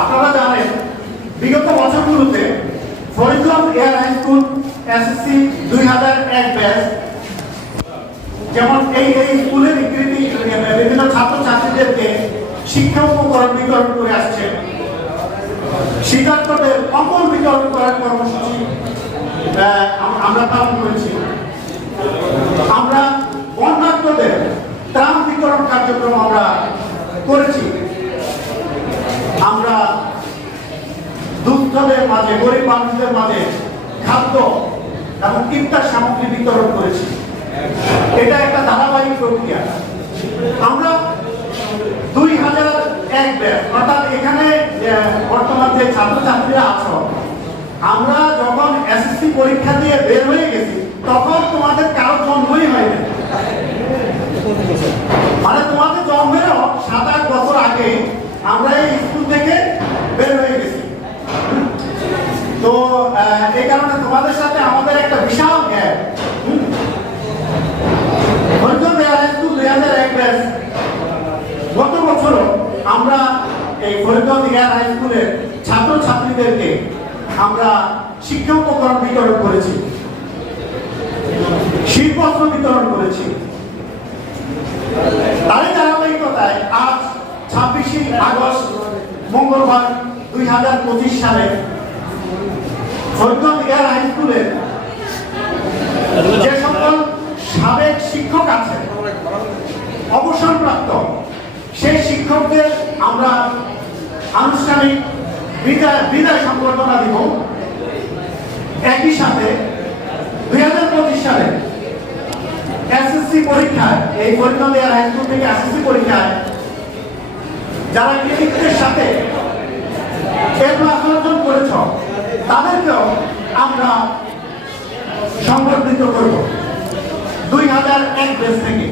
আপনারা জানেন বিগত বছরগুলোতে ফরিদগঞ্জ এয়ার হাই স্কুল এসএসসি 2001 ব্যাচ যেমন এই স্কুলের বিকৃতি বিভিন্ন ছাত্রছাত্রীদেরকে শিক্ষা উপকরণ বিতরণ করে আসছে, শিক্ষার্থীদের কম্বল বিতরণ করার কর্মসূচি আমরা পালন করেছি। আমরা বন্যার্থদের ত্রাণ বিতরণ কার্যক্রম আমরা করেছি। আমরা দুস্থদের মাঝে, গরিব মানুষদের মাঝে খাদ্য এবং ইফতার সামগ্রী বিতরণ করেছি। এটা একটা ধারাবাহিক প্রক্রিয়া। আমরা 2001 ব্যাচ অর্থাৎ এখানে বর্তমান যে ছাত্রছাত্রীরা আছো, আমরা যখন এসএসসি পরীক্ষা দিয়ে বের হয়ে গেছি তখন তোমাদের কারো জন্মই হয়নি, মানে তোমাদের জন্মেরও 7-8 বছর আগে আমরা এই স্কুল থেকে বের হয়ে গেছি। তো এই কারণে তোমাদের সাথে আমাদের একটা বিশাল গ্যাপ। ফরিদগঞ্জ এয়ার হাই স্কুল 2001 ব্যাচ গত বছরও আমরা এই ফরিদগঞ্জ এয়ার হাই স্কুলের ছাত্রছাত্রীদেরকে আমরা শিক্ষা উপকরণ বিতরণ করেছি, শীতবস্ত্র বিতরণ করেছি। তারই ধারাবাহিকতায় আজ 26 আগস্ট মঙ্গলবার 2025 সালে ফরিদগঞ্জ এয়ার হাই স্কুলের যে সকল সাবেক শিক্ষক আছেন, অবসরপ্রাপ্ত সেই শিক্ষকদের আমরা আনুষ্ঠানিক বিদায় সংবর্ধনা দিব। একই সাথে 2025 সালে এসএসসি পরীক্ষায় এই ফরিদগঞ্জ এয়ার হাই স্কুল থেকে এসএসসি পরীক্ষায় যারা কৃতিত্বের সাথে অর্জন করেছ তাদেরকেও আমরা সংবর্ধিত করব 2001 ব্যাচ থেকে।